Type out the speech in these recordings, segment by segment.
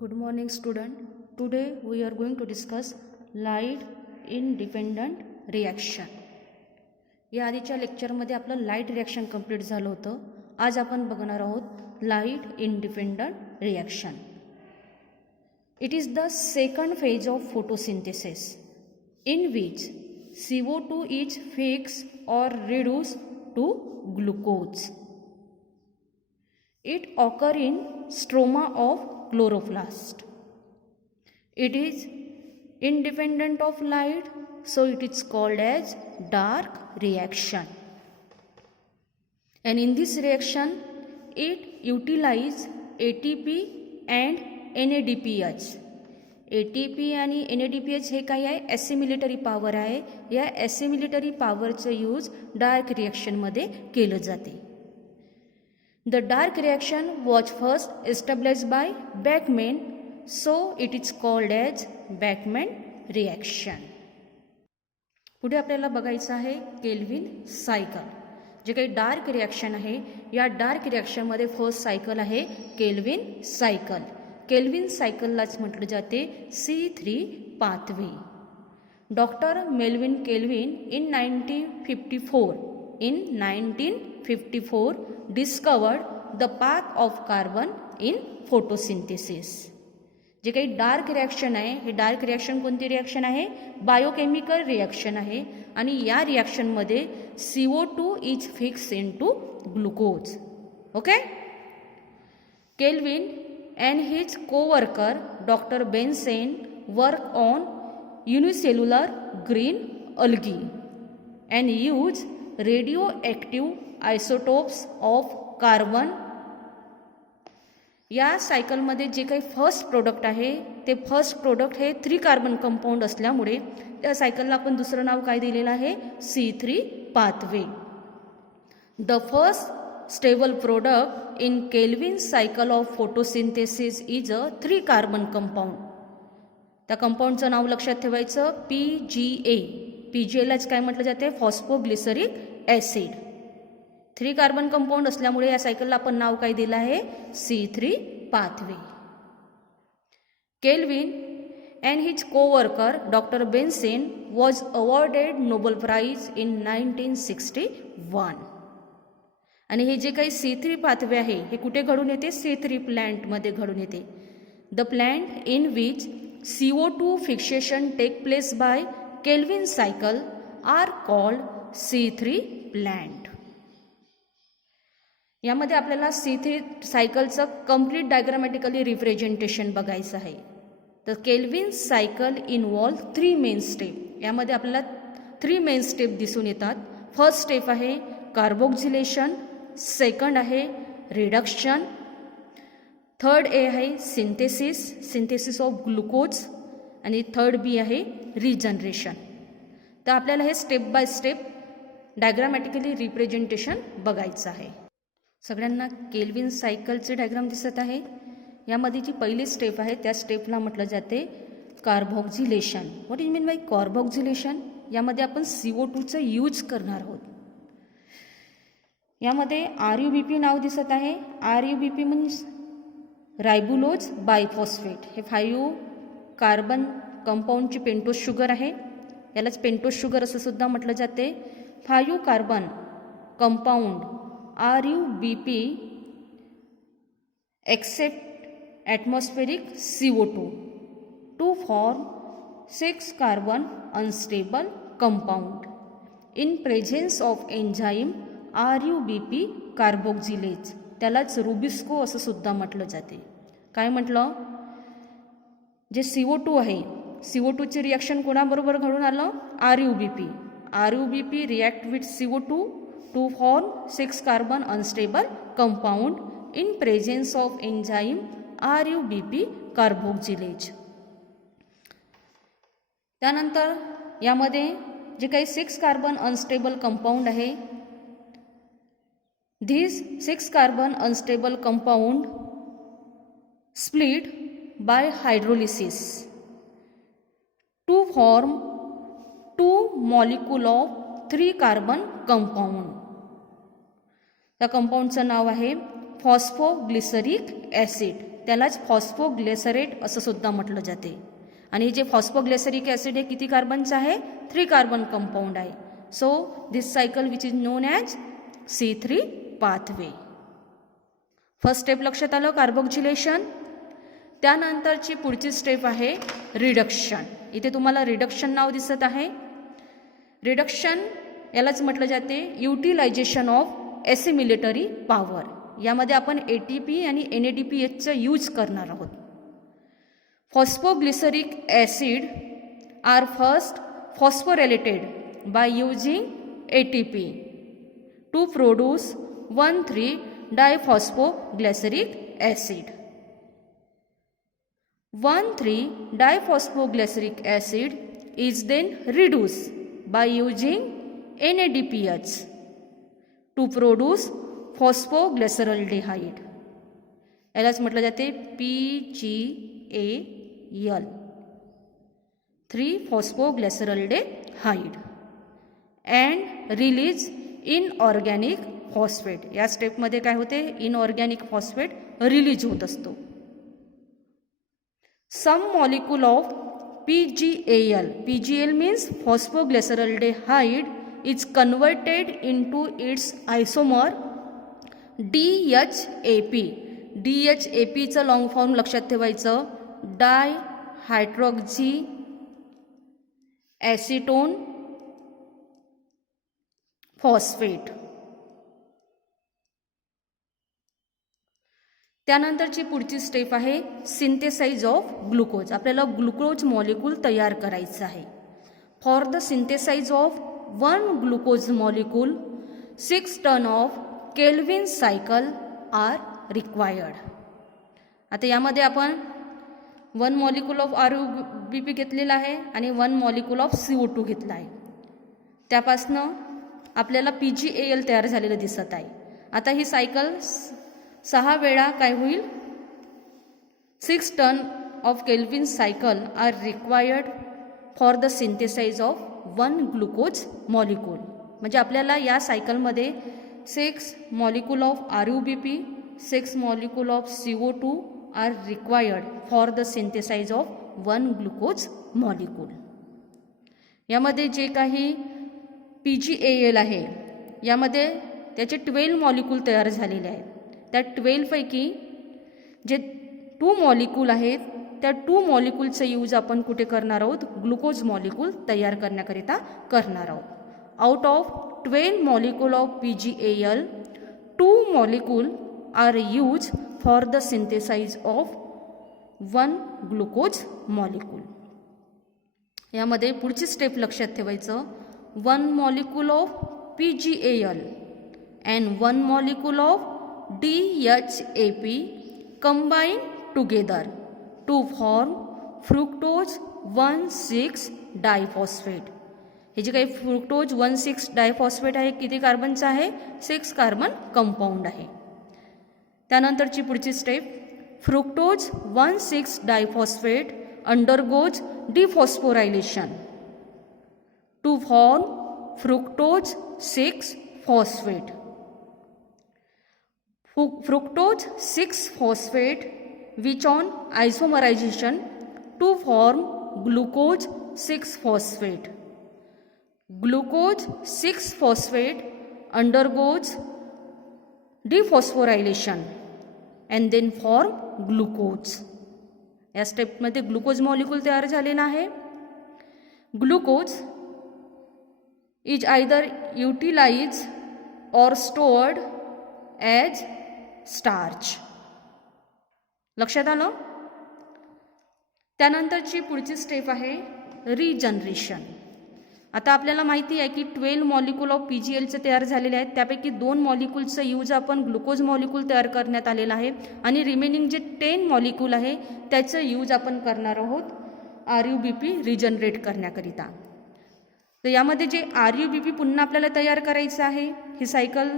Good morning student. Today we are going to discuss light independent reaction. या आधीच्या लेक्चरमध्ये आपलं लाईट रिॲक्शन कंप्लीट झालं होतं. आज आपण बघणार आहोत light independent reaction. It is the second phase of photosynthesis in which CO2 is fixed or reduced to glucose. It occurs in stroma of chloroplast. It is independent of light, so it is called as dark reaction. And in this reaction, it utilizes ATP and NADPH. ATP आणि NADPH हे काय आहे? ॲसिमिलेटरी power आहे. या ॲसिमिलेटरी पॉवरचं use dark रिॲक्शनमध्ये केलं जाते. The dark reaction was first established by Beckmann, so it is called as Beckmann reaction. पुढे आपल्याला बघायचं आहे केल्विन सायकल. जे काही डार्क रिॲक्शन आहे या डार्क रिॲक्शनमध्ये फर्स्ट सायकल आहे केल्विन सायकल. केल्विन सायकललाच म्हटलं जाते C3 pathway. Doctor Melvin kelvin in 1954 discovered the path of carbon in photosynthesis. जे काही डार्क रिॲक्शन आहे हे डार्क रिॲक्शन कोणती रिॲक्शन आहे? बायोकेमिकल रिॲक्शन आहे आणि या रिॲक्शनमध्ये CO2 is fix into glucose. Okay. Kelvin and his co-worker Dr. Benson work on unicellular green algae and use radioactive isotopes of carbon. या सायकलमध्ये जे काही फर्स्ट प्रोडक्ट आहे ते फर्स्ट प्रोडक्ट हे 3 कार्बन कंपाऊंड असल्यामुळे त्या सायकलला आपण दुसरं नाव काय दिलेलं आहे? C3 pathway. The first stable product in Kelvin's cycle of photosynthesis is a 3 carbon compound. त्या कंपाऊंडचं नाव लक्षात ठेवायचं PGA. PGAलाच काय म्हटलं जाते? Phosphoglyceric acid. 3 कार्बन कंपाऊंड असल्यामुळे या सायकलला आपण नाव काय दिलं आहे? C3 pathway. Kelvin and his co-worker Dr. Benson was awarded Nobel Prize in 1961. आणि हे जे काही C3 पाथवे आहे हे कुठे घडून येते? C3 प्लॅन्टमध्ये घडून येते. The plant in which CO2 fixation take place by Calvin cycle are called C3 plant. यामध्ये आपल्याला C3 सायकलचं कम्प्लीट डायग्रामॅटिकली रिप्रेझेंटेशन बघायचं आहे. तर kelvin cycle involve 3 main step. यामध्ये आपल्याला 3 मेन स्टेप दिसून येतात. फर्स्ट स्टेप आहे कार्बोक्झिलेशन, सेकंड आहे रिडक्शन, थर्ड ए आहे सिंथेसिस ऑफ ग्लुकोज आणि थर्ड बी आहे रिजनरेशन. तर आपल्याला हे step by step diagrammatically representation बघायचं आहे. सगळ्यांना केल्विन सायकलचे डायग्राम दिसत आहे. यामध्ये जी पहिली स्टेप आहे त्या स्टेपला म्हटलं जाते carboxylation. What is mean by carboxylation? यामध्ये आपण CO2चं यूज करणार आहोत. यामध्ये RUBP नाव दिसत आहे. RUBP means ribulose biphosphate. हे 5 कार्बन कंपाऊंडची पेंटोज शुगर आहे. यालाच पेंटोज शुगर असं सुद्धा म्हटलं जाते. 5 carbon compound RUBP accept atmospheric CO2 to form 6 carbon unstable compound. In presence of enzyme RUBP कार्बोक्झिलेज. त्यालाच रुबिस्को असं सुद्धा म्हटलं जाते. काय म्हटलं? जे CO2 आहे CO2ची रिॲक्शन कोणाबरोबर घडून आलं? RUBP. RUBP react with CO2 to form 6 carbon unstable compound in presence of enzyme RUBP carboxylase. त्यानंतर यामध्ये जे काही 6 कार्बन अनस्टेबल कंपाऊंड आहे these 6 carbon unstable compound split by hydrolysis to form 2 molecule of 3 carbon compound. त्या कंपाऊंडचं नाव आहे phosphoglyceric acid. त्यालाच phosphoglycerate असं सुद्धा म्हटलं जाते. आणि जे फॉस्फोग्लिसरिक ॲसिड हे किती कार्बनचं आहे? 3 कार्बन कंपाऊंड आहे. So this cycle which is non as C3 pathway. First step लक्षात आलं, कार्बोक्सिलेशन. त्यानंतरची पुढची स्टेप आहे रिडक्शन. इथे तुम्हाला रिडक्शन नाव दिसत आहे. रिडक्शन यालाच म्हटलं जाते युटिलायझेशन ऑफ एसिमिलेटरी पॉवर. यामध्ये आपण ATP आणि NADPHचं यूज करणार आहोत. Phosphoglyceric acid are first phosphorylated by using ATP to produce one three diphosphoglyceric acid. 1,3-डायफॉस्फोग्लिसरिc acid is then reduced by using NADPH to produce phosphoglyceraldehyde. यालाच म्हटलं जाते PGAL, 3-phosphoglyceraldehyde, and release inorganic phosphate. या स्टेपमध्ये काय होते? इनऑर्गॅनिक फॉस्फेट रिलीज होत असतो. Some molecule of PGAL means phosphoglyceraldehyde, is converted into its isomer DHAP. DHAPचं लॉंग फॉर्म लक्षात ठेवायचं, डायहायड्रॉक्सी ॲसिटोन फॉस्फेट. त्यानंतरची पुढची स्टेप आहे सिंथेसाइज ऑफ ग्लुकोज. आपल्याला ग्लुकोज मॉलिक्यूल तयार करायचं आहे. For the synthesise of 1 glucose molecule 6 turn of Calvin cycle are required. आता यामध्ये आपण 1 मॉलिक्यूल ऑफ RUBP घेतलेला आहे आणि 1 मॉलिक्यूल ऑफ CO2 घेतला आहे. त्यापासनं आपल्याला PGAL तयार झालेलं दिसत आहे. आता ही सायकल 6 वेळा काय होईल? 6 turn of Calvin cycle are required for the synthesise of 1 glucose molecule. म्हणजे आपल्याला या सायकलमध्ये 6 molecule of RUBP, 6 molecule of CO2 are required for the synthesise of 1 glucose molecule. यामध्ये जे काही PGAL आहे यामध्ये त्याचे 12 मॉलिक्यूल तयार झालेले आहेत. त्या 12 पैकी जे 2 मॉलिक्यूल आहेत त्या 2 मॉलिक्यूलचं यूज आपण कुठे करणार आहोत? ग्लुकोज मॉलिक्यूल तयार करण्याकरिता करणार आहोत. Out of 12 molecule of PGAL, 2 molecule are use for the synthesise of 1 glucose molecule. यामध्ये पुढची स्टेप लक्षात ठेवायचं, 1 molecule of PGAL and 1 molecule of DHAP combine together to form fructose 1,6-डायफॉस्फेट. हे जे काही फ्रुक्टोज 1,6-डायफॉस्फेट आहे किती कार्बनचं आहे? 6 कार्बन कंपाऊंड आहे. त्यानंतरची पुढची step, fructose one six diphosphate undergoes dephosphorylation to form fructose six phosphate. Fructose 6-phosphate which on isomerization to form glucose 6-phosphate. Glucose 6-phosphate undergoes dephosphorylation and then form glucose. या स्टेपमध्ये ग्लुकोज मॉलिक्यूल तयार झालेला आहे. ग्लुकोज इज आयदर युटिलाइज और stored as starch. लक्षात आलं. त्यानंतरची पुढची स्टेप आहे रिजनरेशन. आता आपल्याला माहिती आहे की 12 मॉलिक्यूल ऑफ PGALचे तयार झालेले आहेत. त्यापैकी 2 मॉलिक्यूलचं यूज आपण ग्लुकोज मॉलिक्यूल तयार करण्यात आलेला आहे आणि रिमेनिंग जे 10 मॉलिक्यूल आहे त्याचं यूज आपण करणार आहोत RUBP रिजनरेट करण्याकरिता. तर यामध्ये जे RUBP पुन्हा आपल्याला तयार करायचं आहे, ही सायकल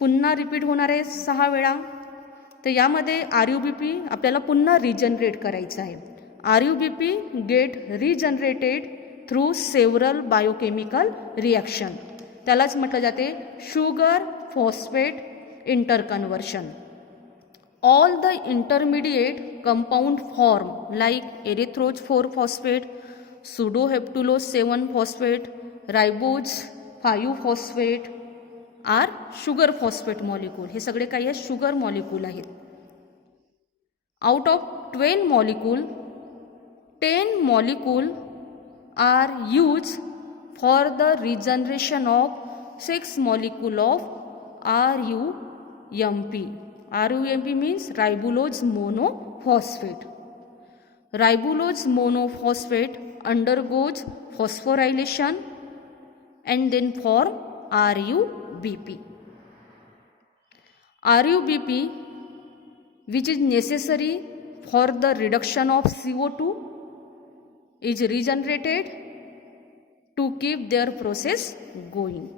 पुन्हा रिपीट होणार आहे 6 वेळा. तर यामध्ये RUBP आपल्याला पुन्हा रिजनरेट करायचं आहे. RUBP get regenerated through several biochemical reaction. त्यालाच म्हटलं जाते sugar phosphate interconversion. all the intermediate compound form like erythrose 4-phosphate, pseudoheptulose 7-phosphate, ribose 5-phosphate are sugar phosphate molecule. हे सगळे काही आहे शुगर मॉलिक्यूल आहेत. Out of 12 molecule 10 molecule are used for the regeneration of 6 molecule of RUMP. RUMP means ribulose monophosphate. Ribulose monophosphate undergoes phosphorylation and then form RUBP. RUBP, which is necessary for the reduction of CO2, is regenerated to keep their process going.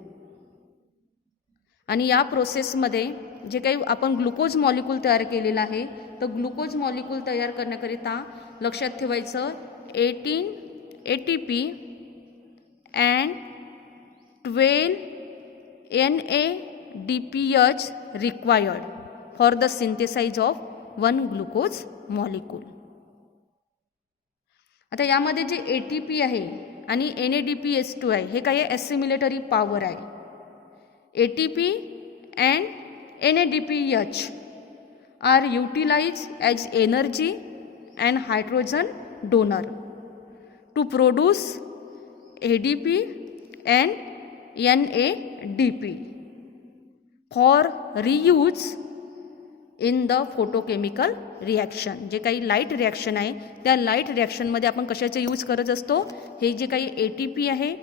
आणि या प्रोसेसमध्ये जे काही आपण glucose molecule तयार केलेलं आहे तर ग्लुकोज मॉलिक्यूल तयार करण्याकरिता लक्षात ठेवायचं 18 ATP and 12 NADPH required for the synthesis of one glucose molecule. आता यामध्ये जे ATP आहे आणि NADPH2 आहे हे काय ॲसिमिलेटरी पॉवर आहे. ATP and NADPH are utilized as energy and hydrogen donor to produce ADP and NADP for reuse in the photochemical reaction. जे काही लाईट रिॲक्शन आहे त्या लाईट रिॲक्शनमध्ये आपण कशाचा यूज करत असतो, हे जे काही ATP आहे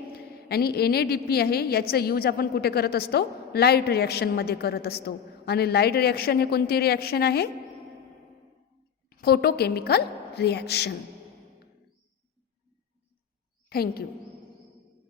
आणि NADP आहे याचा यूज आपण कुठे करत असतो, लाईट रिॲक्शनमध्ये करत असतो. आणि लाईट रिॲक्शन हे कोणती रिॲक्शन आहे, फोटोकेमिकल रिॲक्शन. थँक्यू.